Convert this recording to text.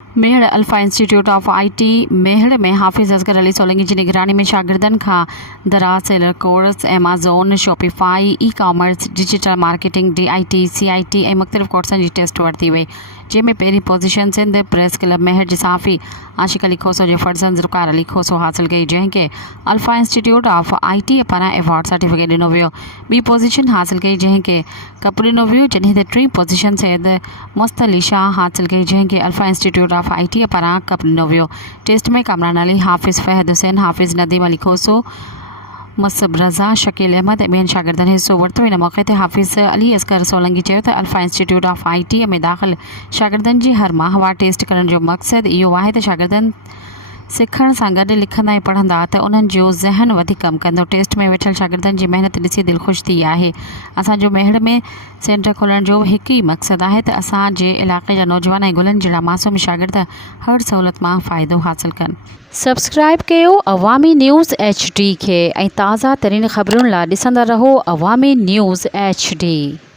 Mehar alpha institute of IT Mehar में हाफिज़ असगर अली सोलंकी जी निगरानी में शागिर्दनि खां Daraz seller course, Amazon, Shopify, ecommerce, digital marketing, DIT, CIT ऐं मुख़्तलिफ़ कोर्सनि जी टेस्ट वरिती वई, जंहिंमें पहिरीं position Sindh press club Mehar जे सहाफ़ी आशिक़ अली खोसो जे फर्ज़ंद ज़ुल्फ़िकार अली खोसो हासिल कई, जंहिंखे अल्फा इंस्टीट्यूट ऑफ IT पारां एवॉर्ड सर्टिफिकेट ॾिनो वियो। ॿी पोज़ीशन हासिल कई जंहिंखे कप ॾिनो वियो, जॾहिं त टीं पोज़ीशन सैयद मुस्तली शाह हासिल कई, जंहिंखे अल्फा इंस्टीट्यूट ऑफ IT पारां कप ॾिनो वियो। टेस्ट में कामरान अली, हाफ़िज़ फ़हद हुसैन, हाफ़िज़ नदीम अली खोसो, मुसब रज़ा, शकील अहमद ऐं ॿियनि शागिर्दनि हिसो वरितो। इन मौक़े ते हाफ़िज़ अली असगर सोलंकी चयो त अल्फा इंस्टीट्यूट ऑफ IT में दाख़िल शागिर्दनि जी हर माहवार टेस्ट करण जो मक़सदु इहो आहे त शागिर्दनि सिखण सां गॾु लिखंदा ऐं पढ़ंदा त उन्हनि जो ज़हन वधीक कमु कंदो। टेस्ट में वेठल शागिर्दनि जी महिनत ॾिसी दिलि ख़ुशि थी आहे। असांजो मेहड़ में सेंटर खोलण जो हिकु ई मक़सदु आहे त असांजे इलाइक़े जा नौजवान ऐं गुलनि जहिड़ा मासूम शागिर्द हर सहूलियत मां फ़ाइदो हासिल कनि। सब्सक्राइब कयो अवामी न्यूज़ HD खे ऐं ताज़ा तरीन ख़बरुनि लाइ ॾिसंदा रहो अवामी न्यूज़ HD।